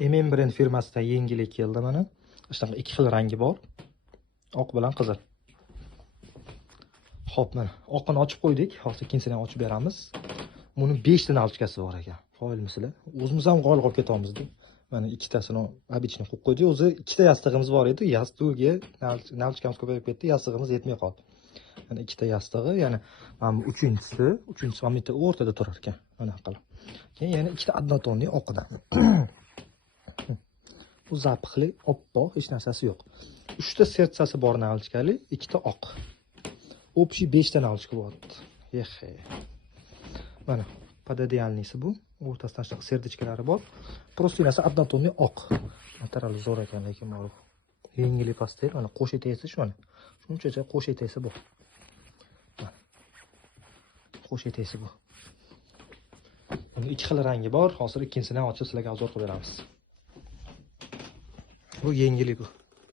Brand firmasidan yengillik keldi mana. Shunaqa ikki xil rangi bor. Oq bilan qizil. Xo'p, mana oqini ochib qo'ydik. Hozir ikkinchisini ham ochib beramiz. Buni 5 ta nalchkasi bor ekan. Qo'yilmisizlar. O'zimiz ham g'ol qolib ketamiz-da. Mana ikkitasini обычный qo'yib qo'ydik. O'zi ikkita yastig'imiz bor edi. Yastig'iga nalchkamiz ko'payib ketdi. Yastig'imiz yetmay qoldi. Mana ikkita yastig'i, yana mana bu uchinchisi mana bitta o'rtada turar ekan. Mana qilib. Keyin yana ikkita однотонный oqidan. Bu zapixli, oppoq, hech narsasi yo'q. 3 ta sertsasi bor nalchkali, 2 ta oq. Общий 5 ta nalchka bor. Yexe. Mana pododialnisi bu. O'rtasidan shunaqa serdichkalari bor. Prostinasi однотонный oq. Materiali zo'r ekan, lekin mana yengili pastel, mana qo'sh etasi shu mana. Shunchacha qo'sh etasi bu. Qo'sh etasi bu. Buni ikki xil rangi bor. Hozir ikkinchisini ochib sizlarga obzor qilib beramiz. Bu yengili bu.